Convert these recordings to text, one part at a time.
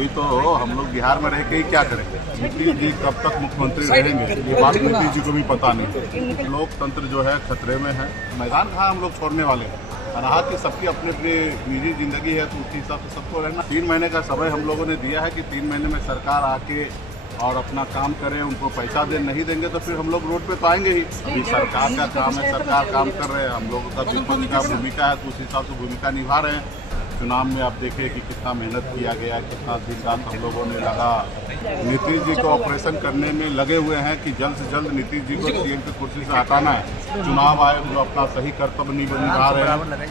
अभी तो हम लोग बिहार में रह के ही क्या करेंगे। नीतीश जी कब तक मुख्यमंत्री रहेंगे ये बात नीतीश जी को भी पता नहीं। लोकतंत्र जो है खतरे में है। मैदान कहाँ हम लोग छोड़ने वाले हैं। रहा कि सबकी अपनी अपनी निजी जिंदगी है तो उसी हिसाब से सबको रहना। 3 महीने का समय हम लोगों ने दिया है कि 3 महीने में सरकार आके और अपना काम करें, उनको पैसा नहीं देंगे तो फिर हम लोग रोड पे तो आएंगे ही। अभी सरकार का काम है, सरकार काम कर रहे हैं, हम लोगों का विपक्ष का भूमिका है तो उस हिसाब से भूमिका निभा रहे हैं। चुनाव में आप देखिए कि कितना मेहनत किया गया, कितना दिन रात हम लोगों ने लगा। नीतीश जी को ऑपरेशन करने में लगे हुए हैं कि जल्द से जल्द नीतीश जी को सीएम की कुर्सी से हटाना है। चुनाव आयोग जो अपना सही कर्तव्य निभा रहे हैं।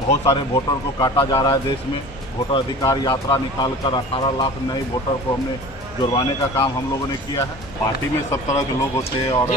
बहुत सारे वोटर को काटा जा रहा है देश में। वोटर अधिकार यात्रा निकाल कर 18 लाख नए वोटर को हमने जुड़वाने का काम हम लोगों ने किया है। पार्टी में सब तरह के लोग होते हैं और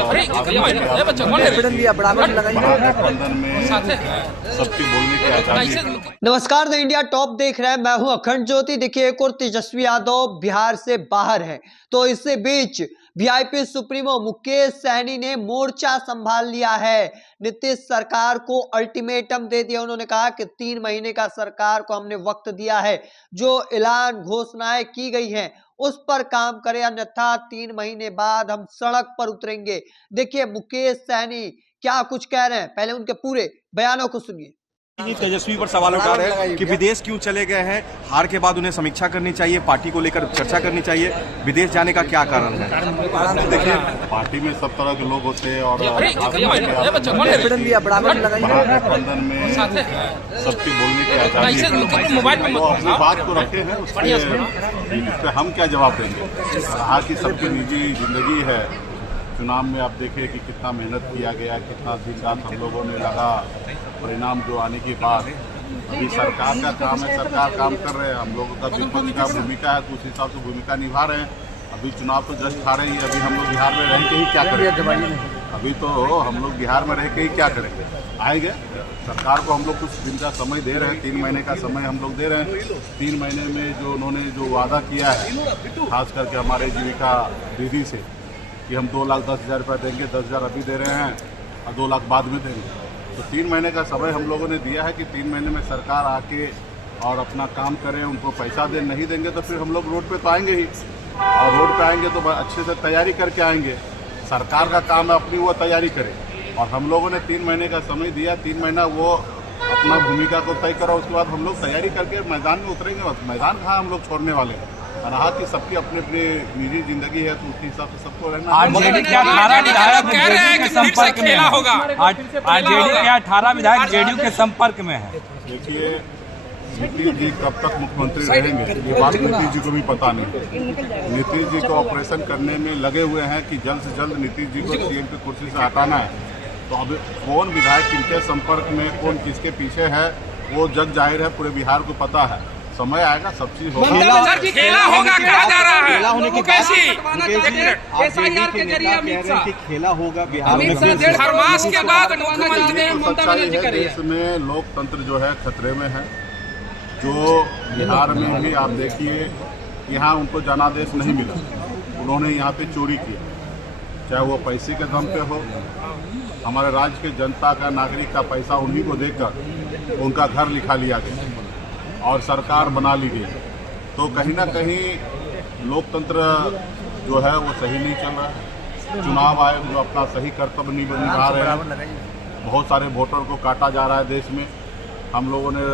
गठबंधन में सबके बोलने की आजादी है। नमस्कार, द इंडिया टॉप देख रहे हैं, मैं हूं अखंड ज्योति। देखिए, एक और तेजस्वी यादव बिहार से बाहर है, तो इससे बीच वीआईपी सुप्रीमो मुकेश सहनी ने मोर्चा संभाल लिया है। नीतीश सरकार को अल्टीमेटम दे दिया। उन्होंने कहा कि 3 महीने का सरकार को हमने वक्त दिया है, जो ऐलान घोषणाएं की गई हैं उस पर काम करें, अन्यथा 3 महीने बाद हम सड़क पर उतरेंगे। देखिए मुकेश सहनी क्या कुछ कह रहे हैं, पहले उनके पूरे बयानों को सुनिए। तेजस्वी पर सवाल उठा रहे हैं कि विदेश क्यों चले गए हैं। हार के बाद उन्हें समीक्षा करनी चाहिए, पार्टी को लेकर चर्चा करनी चाहिए। विदेश जाने का क्या कारण है? देखिए, पार्टी में सब तरह के लोग होते हैं और गठबंधन में सबके बोलने की आजादी है। तो अपनी बात को रखे हैं, उस पर हम क्या जवाब देंगे। कहा कि सबकी निजी जिंदगी है। चुनाव में आप देखिए कि कितना मेहनत किया गया, कितना दिन रात हम लोगों ने लगा। परिणाम जो आने के बाद अभी सरकार का काम है, सरकार काम कर रहे हैं, हम लोगों का विपक्ष का भूमिका है तो उस हिसाब से भूमिका निभा रहे हैं। अभी चुनाव तो जस्ट खा रही है। अभी हम लोग बिहार में रह के ही क्या करेंगे। अभी तो हम लोग बिहार में रह के ही क्या करेंगे। आएंगे, सरकार को हम लोग कुछ दिन का समय दे रहे हैं, 3 महीने का समय हम लोग दे रहे हैं। 3 महीने में जो उन्होंने जो वादा किया है, खास करके हमारे जीविका दीदी से कि हम 2,10,000 रुपये देंगे, 10,000 अभी दे रहे हैं और 2 लाख बाद में देंगे। तो 3 महीने का समय हम लोगों ने दिया है कि 3 महीने में सरकार आके और अपना काम करें, उनको पैसा नहीं देंगे तो फिर हम लोग रोड पे तो आएंगे ही। और रोड पे आएंगे तो अच्छे से तैयारी करके आएंगे। सरकार का काम है अपनी वो तैयारी करे और हम लोगों ने 3 महीने का समय दिया। 3 महीना वो अपना भूमिका को तय करा, उसके बाद हम लोग तैयारी करके मैदान में उतरेंगे। मैदान कहाँ हम लोग छोड़ने वाले हैं। रहा कि सबकी अपनी अपनी निजी जिंदगी है तो उसी हिसाब से सबको रहना। आरजेडी के 18 विधायक जेडीयू के संपर्क में है। आरजेडी के 18 विधायक जेडीयू के संपर्क में है। देखिए, नीतीश जी कब तक मुख्यमंत्री रहेंगे ये बात नीतीश जी को भी पता नहीं। नीतीश जी को ऑपरेशन करने में लगे हुए हैं कि जल्द से जल्द नीतीश जी को सीएम की कुर्सी से हटाना है। तो अब कौन विधायक किनके संपर्क में, कौन किसके पीछे है, वो जग जाहिर है, पूरे बिहार को पता है। समय आएगा, सब चीज होगा। खेला होगा, कहा जा रहा है। खेला होने की खेला होगा बिहार में। हर मास के बाद देश में लोकतंत्र जो है खतरे में है। जो बिहार में भी आप देखिए, यहाँ उनको जनादेश नहीं मिला। उन्होंने यहाँ पे चोरी किया, चाहे वो पैसे के दम पे हो। हमारे राज्य के जनता का, नागरिक का पैसा उन्हीं को देकर उनका घर लिखा लिया गया और सरकार बना ली गई। तो कहीं ना कहीं लोकतंत्र जो है वो सही नहीं चल रहा है। चुनाव आयोग जो अपना सही कर्तव्य निभा रहे हैं। बहुत सारे वोटर को काटा जा रहा है देश में। हम लोगों ने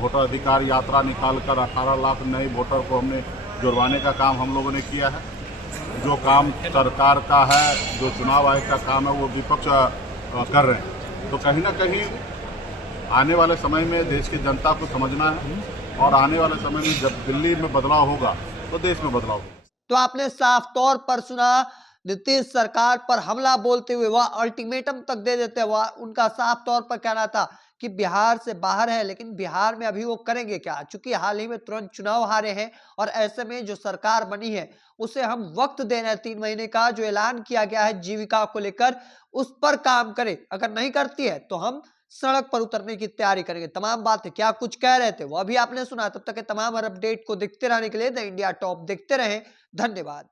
वोटर अधिकार यात्रा निकाल कर 18 लाख नए वोटर को हमने जुड़वाने का काम हम लोगों ने किया है। जो काम सरकार का है, जो चुनाव आयोग का काम है, वो विपक्ष कर रहे हैं। तो कहीं ना कहीं आने वाले समय में देश की जनता को समझना है और आने वाले समय में जब दिल्ली में बदलाव होगा तो देश में बदलाव होगा। तो आपने साफ तौर पर सुना, नीतीश सरकार पर हमला बोलते हुए वह अल्टीमेटम तक दे देते हैं। वह उनका साफ तौर पर कहना था कि बिहार से बाहर है, लेकिन बिहार में अभी वो करेंगे क्या, चूंकि हाल ही में तुरंत चुनाव हारे हैं और ऐसे में जो सरकार बनी है उसे हम वक्त दे रहे हैं 3 महीने का। जो ऐलान किया गया है जीविका को लेकर, उस पर काम करे। अगर नहीं करती है तो हम सड़क पर उतरने की तैयारी करेंगे। तमाम बातें क्या कुछ कह रहे थे वो अभी आपने सुना। तब तक के तमाम हर अपडेट को देखते रहने के लिए द इंडिया टॉप देखते रहें। धन्यवाद।